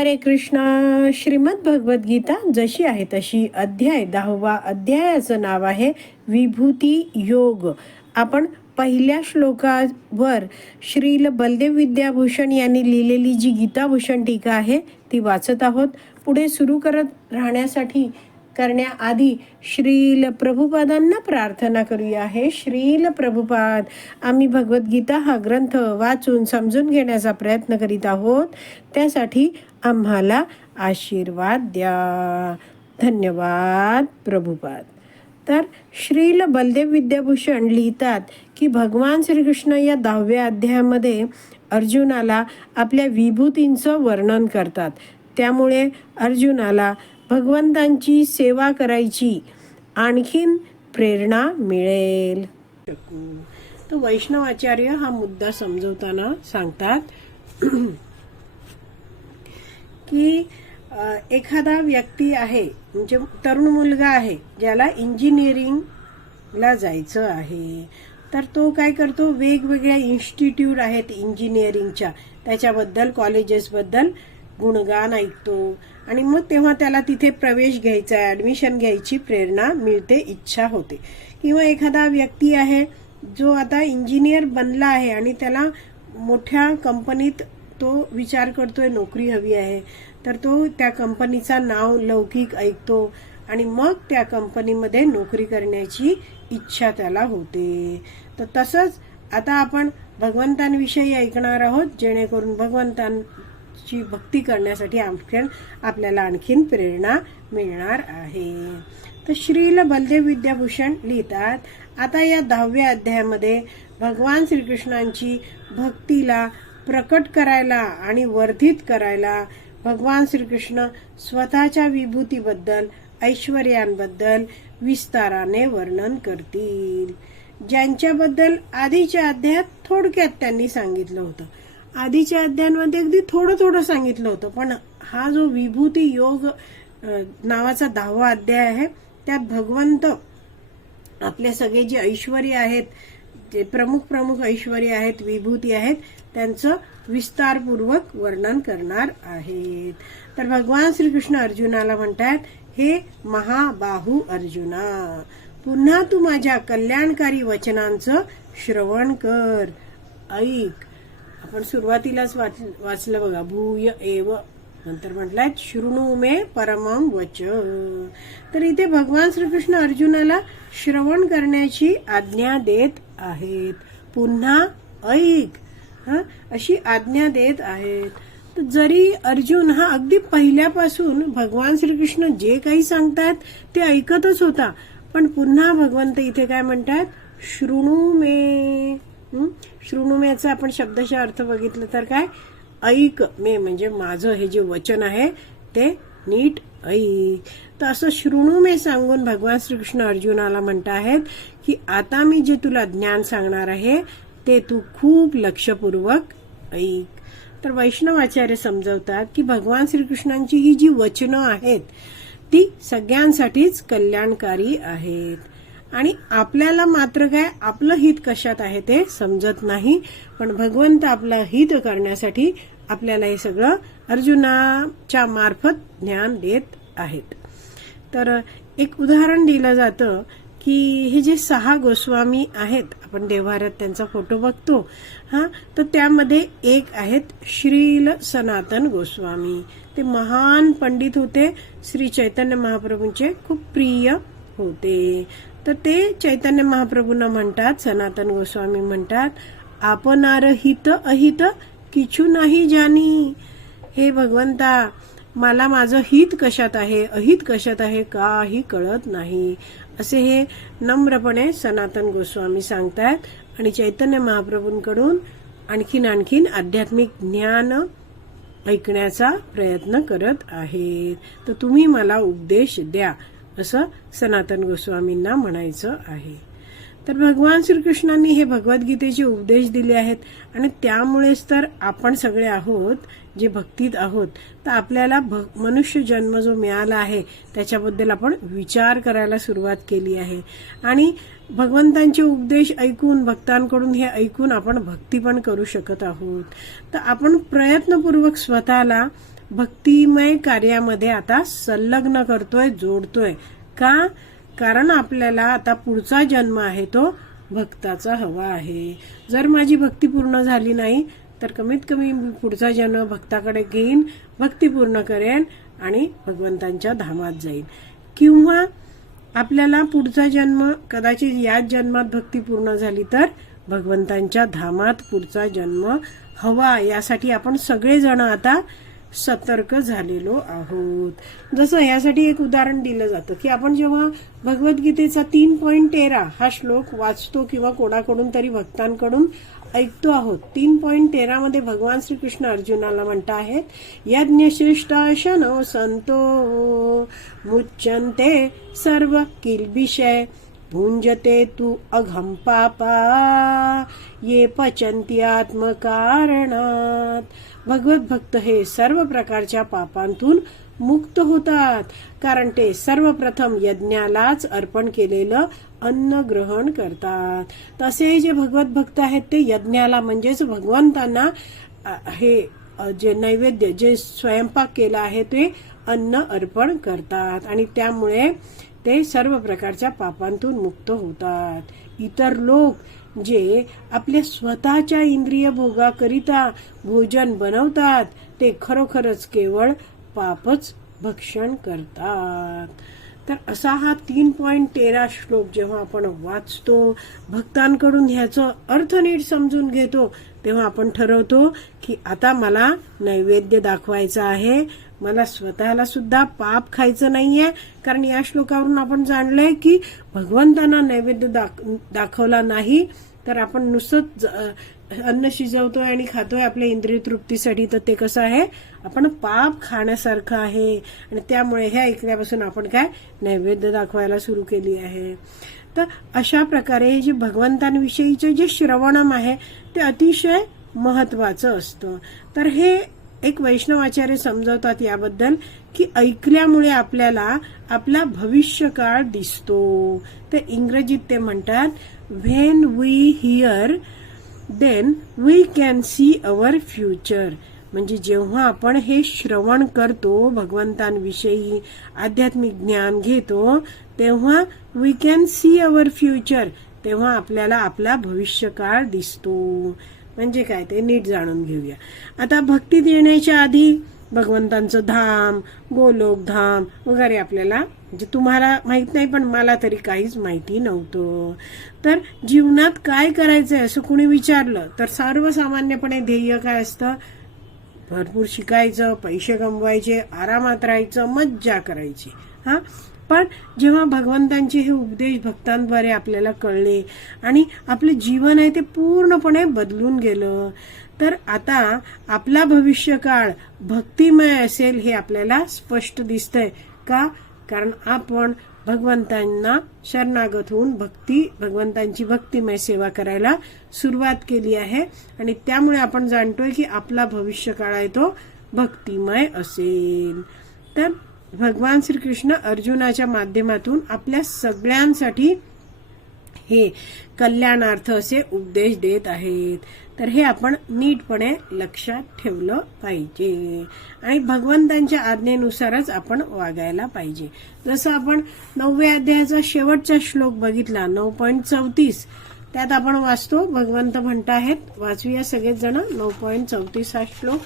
हरे कृष्ण श्रीमद भगवद्गीता जशी आहे तशी अध्याय दहावा अध्यायाचं नाव आहे विभूती योग. आपण पहिल्या श्लोकावर श्रील बलदेव विद्याभूषण यांनी लिहिलेली जी गीताभूषण टीका आहे ती वाचत आहोत. पुढे सुरू करत राहण्यासाठी करण्याआधी श्रील प्रभुपादांना प्रार्थना करूया. आहे श्रील प्रभुपाद आम्ही भगवद्गीता हा ग्रंथ वाचून समजून घेण्याचा प्रयत्न करीत आहोत. त्यासाठी आम्हाला आशीर्वाद द्या. धन्यवाद प्रभुपाद. तर श्रील बलदेव विद्याभूषण लिहितात की भगवान श्रीकृष्ण या दहाव्या अध्यायामध्ये अर्जुनाला आपल्या विभूतींचं वर्णन करतात. त्यामुळे अर्जुनाला भगवंतांची सेवा करायची आणखीन प्रेरणा मिळेल. तर वैष्णवाचार्य हा मुद्दा समजवताना सांगतात की एखादा व्यक्ती आहे म्हणजे तरुण मुलगा आहे ज्याला इंजिनिअरिंगला जायचं आहे तर तो काय करतो? वेगवेगळ्या इन्स्टिट्यूट आहेत इंजिनिअरिंगच्या त्याच्याबद्दल कॉलेजेसबद्दल गुणगान ऐकतो. आणि मग तेव्हा त्याला तिथे प्रवेश घ्यायचा आहे ॲडमिशन घ्यायची प्रेरणा मिळते इच्छा होते. किंवा एखादा व्यक्ती आहे जो आता इंजिनियर बनला आहे आणि त्याला मोठ्या कंपनीत तो विचार करतोय नोकरी हवी आहे. तर तो त्या कंपनीचा नाव लौकिक ऐकतो आणि मग त्या कंपनीमध्ये नोकरी करण्याची इच्छा त्याला होते. तर तसंच आता आपण भगवंतांविषयी ऐकणार आहोत जेणेकरून भगवंतांची भक्ती करण्यासाठी आणखीन आपल्याला आणखीन प्रेरणा मिळणार आहे. तर श्रील बलदेव विद्याभूषण लिहितात आता या दहाव्या अध्यायामध्ये भगवान श्रीकृष्णांची भक्तीला प्रकट करायला आणि वर्धित करायला भगवान श्रीकृष्ण स्वतःच्या विभूतीबद्दल ऐश्वर्यांबद्दल विस्ताराने वर्णन करतील. ज्यांच्याबद्दल आधीच्या अध्यायात थोडक्यात त्यांनी सांगितलं होतं. आधीच्या अध्यायांमध्ये अगदी थोडं थोडं सांगितलं होतं पण हा जो विभूती योग नावाचा दहावा अध्याय आहे त्यात भगवंत आपले सगळे जे ऐश्वर आहेत जे प्रमुख प्रमुख ऐश्वर्य आहेत विभूती आहेत त्यांचं विस्तारपूर्वक वर्णन करणार आहेत. तर भगवान श्रीकृष्ण अर्जुनाला म्हणतात हे महाबाहू अर्जुना पुन्हा तू माझ्या कल्याणकारी वचनांचं श्रवण कर. ऐक आपण सुरुवातीलाच वाच वाचलं बघा भूय एव नंतर म्हटलंय शृणू मे परमम वच. तर इथे भगवान श्रीकृष्ण अर्जुनाला श्रवण करण्याची आज्ञा देत आहेत. पुन्हा ऐक. हा अशी आज्ञा देत आहेत. तर जरी अर्जुन हा अगदी पहिल्यापासून भगवान श्रीकृष्ण जे काही सांगतात ते ऐकतच होता पण पुन्हा भगवंत इथे काय म्हणतात? शृणू मे. शृणू मेचा आपण शब्दशः अर्थ बघितलं तर काय? ऐक. मे म्हणजे माझं हे जे वचन आहे ते नीट ऐक. तर असं शृणू मे सांगून भगवान श्रीकृष्ण अर्जुनाला म्हणत आहेत की आता मी जे तुला ज्ञान सांगणार आहे ते तू खूप लक्षपूर्वक ऐक. तर वैष्णवाचार्य समजवतात की भगवान श्रीकृष्णांची ही जी वचनं आहेत ती सगळ्यांसाठीच कल्याणकारी आहेत. आणि आपल्याला मात्र काय आपलं हित कशात आहे ते समजत नाही. पण भगवंत आपलं हित करण्यासाठी आपल्याला हे सगळं अर्जुनाच्या मार्फत ज्ञान देत आहेत. तर एक उदाहरण दिलं जातं की हे जे सहा गोस्वामी आहेत आपण देव्हाऱ्यात त्यांचा फोटो बघतो हा तर त्यामध्ये एक आहेत श्रील सनातन गोस्वामी. ते महान पंडित होते श्री चैतन्य महाप्रभूंचे खूप प्रिय होते. तर ते चैतन्य महाप्रभूंना म्हणतात सनातन गोस्वामी म्हणतात आपणार हित अहित किचू नाही जानी. हे भगवंता मला माझं हित कशात आहे? अहित कशात आहे? काही कळत नाही. असे हे नम्रपणे सनातन गोस्वामी सांगतायत आणि चैतन्य महाप्रभूंकडून आणखीन आणखीन आध्यात्मिक ज्ञान ऐकण्याचा प्रयत्न करत आहेत. तर तुम्ही मला उपदेश द्या. असं सनातन गोस्वामींना म्हणायचं आहे. तर भगवान श्रीकृष्णांनी हे भगवद्गीतेचे उपदेश दिले आहेत आणि त्यामुळेच तर आपण सगळे आहोत जे भक्तीत आहोत तर आपल्याला भ मनुष्य जन्म जो मिळाला आहे त्याच्याबद्दल आपण विचार करायला सुरुवात केली आहे. आणि भगवंतांचे उपदेश ऐकून भक्तांकडून हे ऐकून आपण भक्ती पण करू शकत आहोत. तर आपण प्रयत्नपूर्वक स्वतःला भक्तिमय कार्यामध्ये आता संलग्न करतोय जोडतोय. का? कारण आपल्याला आता पुढचा जन्म आहे तो भक्ताचा हवा आहे. जर माझी भक्ती पूर्ण झाली नाही तर कमीत कमी पुढचा जन्म भक्ताकडे घेईन भक्ती पूर्ण करेन आणि भगवंतांच्या धामात जाईन. किंवा आपल्याला पुढचा जन्म कदाचित याच जन्मात भक्ती पूर्ण झाली तर भगवंतांच्या धामात पुढचा जन्म हवा. यासाठी आपण सगळेजण आता सतर्क झालेलो आहोत. जसं यासाठी एक उदाहरण दिलं जातं की आपण जेव्हा भगवद्गीतेचा तीन पॉईंट तेरा हा श्लोक वाचतो किंवा कोणाकडून तरी भक्तांकडून ऐकतो आहोत तीन पॉईंट तेरा मध्ये भगवान श्रीकृष्ण अर्जुनाला म्हणता आहेत यज्ञश्रेष्ठाशनो संतो मुच्यन्ते सर्व किलबिषय भुंजते तू अघम पापा। ये पचंती आत्मकारणात। भगवत भक्त हे सर्व प्रकारच्या पापांतून मुक्त होतात कारण ते सर्वप्रथम यज्ञालाच अर्पण केलेलं अन्न ग्रहण करतात. तसे जे भगवत भक्त आहेत ते यज्ञाला म्हणजेच भगवंतांना हे जे नैवेद्य जे स्वयंपाक केलं आहे ते अन्न अर्पण करतात. आणि त्यामुळे ते सर्व प्रकारच्या पापांतून मुक्त होतात. इतर लोक जे आपल्या स्वतःच्या इंद्रिय भोगाकरिता भोजन बनवतात ते खरोखरच केवळ पापच भक्षण करतात. तर असा हा तीन पॉईंट तेरा श्लोक जेव्हा आपण वाचतो भक्तांकडून ह्याचं अर्थ नीट समजून घेतो तेव्हा आपण ठरवतो की आता मला नैवेद्य दाखवायचं आहे मला स्वतःला सुद्धा पाप खायचं नाहीये. कारण या श्लोकावरून आपण जाणलंय की भगवंतांना नैवेद्य दाख- दाखवला नाही तर आपण नुसतं ज- अन्न शिजवतोय आणि खातोय आपल्या इंद्रिय तृप्तीसाठी तर ते कसं आहे? आपण पाप खाण्यासारखं आहे. आणि त्यामुळे हे ऐकल्यापासून आपण काय? नैवेद्य दाखवायला सुरू केली आहे. तर अशा प्रकारे हे जे भगवंतांविषयीचे जे श्रवणम आहे ते अतिशय महत्वाचं असतं. तर हे एक वैष्णवाचार्य समजवतात याबद्दल की ऐकल्यामुळे आपल्याला आपला भविष्यकाळ दिसतो. तर इंग्रजीत ते म्हणतात when we hear then we can see our future म्हणजे जेव्हा आपण हे श्रवण करतो भगवंतांविषयी आध्यात्मिक ज्ञान घेतो तेव्हा we can see our future तेव्हा आपल्याला आपला भविष्यकाळ दिसतो. म्हणजे काय ते नीट जाणून घेऊया. आता भक्ती देण्याच्या आधी भगवंतांचं धाम गोलोक धाम वगैरे आपल्याला म्हणजे तुम्हाला माहीत नाही पण मला तरी काहीच माहिती नव्हतं. तर जीवनात काय करायचं आहे असं कुणी विचारलं तर सर्वसामान्यपणे ध्येय काय असतं? भरपूर शिकायचं पैसे कमवायचे आरामात राहायचं मज्जा करायची. हा? पण जेव्हा भगवंतांचे हे उपदेश भक्तांद्वारे आपल्याला कळले आणि आपलं जीवन आहे ते पूर्णपणे बदलून गेलं तर आता आपला भविष्यकाळ भक्तिमय असेल हे आपल्याला स्पष्ट दिसतंय. का? कारण आपण भगवंतांना शरणागत होऊन भक्ती भगवंतांची भक्तिमय सेवा करायला सुरुवात केली आहे आणि त्यामुळे आपण जाणतोय की आपला भविष्यकाळ आहे तो भक्तिमय असेल. तर भगवान श्रीकृष्ण अर्जुनाच्या माध्यमातून आपल्या सगळ्यांसाठी हे कल्याणार्थ असे उपदेश देत आहेत. तर हे आपण नीटपणे लक्षात ठेवलं पाहिजे. आणि भगवंतांच्या आज्ञेनुसारच आपण वागायला पाहिजे. जसं आपण नवव्या अध्यायाचा शेवटचा श्लोक बघितला नऊ पॉईंट चौतीस. त्यात आपण वाचतो भगवंत म्हणत आहेत वाचूया सगळेच जण नऊ पॉईंट चौतीस हा श्लोक.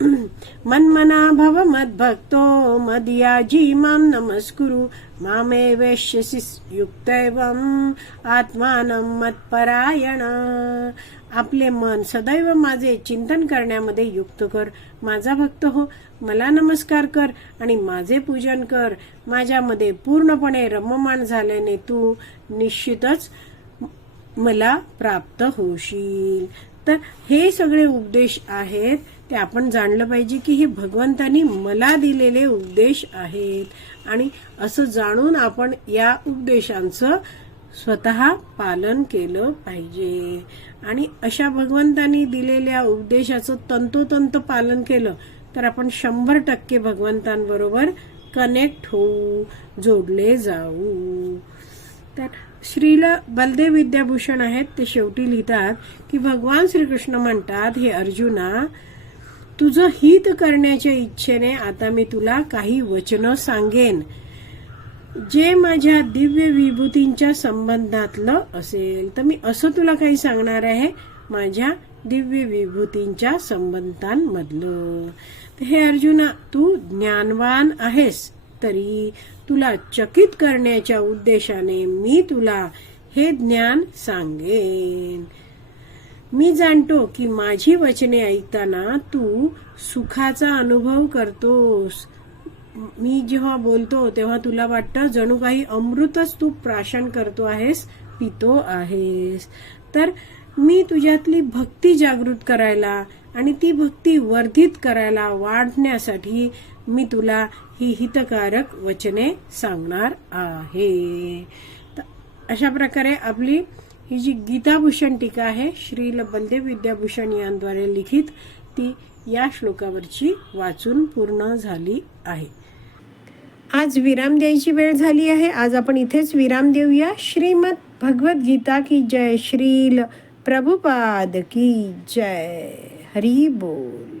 मन्मना भव मद्भक्तो मदियाजी मां नमस्कुरु। मामे वेश्यसि युक्त आत्मानं मत्परायण। आपले मन सदैव माझे चिंतन करण्यामध्ये युक्त कर। माझा भक्त हो मला नमस्कार कर आणि माझे पूजन कर। माझ्यामध्ये पूर्णपणे रममाण झाल्याने तू निश्चितच मला प्राप्त होशील। तर हे सगळे उपदेश आहेत ते आपण जाणलं पाहिजे की हे भगवंतानी मला दिलेले उपदेश आहेत. आणि असं जाणून आपण या उपदेशांचं स्वतः पालन केलं पाहिजे. आणि अशा भगवंतानी दिलेल्या उपदेशाचं तंतोतंत पालन केलं तर आपण शंभर टक्के भगवंतांबरोबर कनेक्ट होऊ जोडले जाऊ. तर श्रील बलदेव विद्याभूषण आहेत ते शेवटी लिहितात की भगवान श्रीकृष्ण म्हणतात हे अर्जुना तुझं हित करण्याच्या इच्छेने आता मी तुला काही वचनं सांगेन. जे माझ्या दिव्य विभूतींच्या संबंधातलं असेल तर मी असं तुला काही सांगणार आहे माझ्या दिव्य विभूतींच्या संबंधांमधलं. हे अर्जुना तू ज्ञानवान आहेस तरी तुला चकित करण्याच्या उद्देशाने मी तुला हे ज्ञान सांगेन. मी जाणतो की माझी वचने ऐकताना तू सुखाचा अनुभव करतोस. मी जेव्हा बोलतो तेव्हा तुला वाटतं जणू काही अमृतच तू प्राशन करतो आहेस पितो आहेस. तर मी तुझ्यातली भक्ती जागृत करायला आणि ती भक्ती वर्धित करायला वाढण्यासाठी मी तुला ही हितकारक वचने सांगणार आहे. अशा प्रकारे आपली ही जी गीताभूषण टीका आहे श्रील बलदेव विद्याभूषण यांद्वारे लिखित ती या श्लोकावरची वाचून पूर्ण झाली आहे. आज विराम द्यायची वेळ झाली आहे. आज आपण इथेच विराम देऊया. श्रीमद भगवद्गीता की जय. श्रील प्रभुपाद की जय. हरी बोल.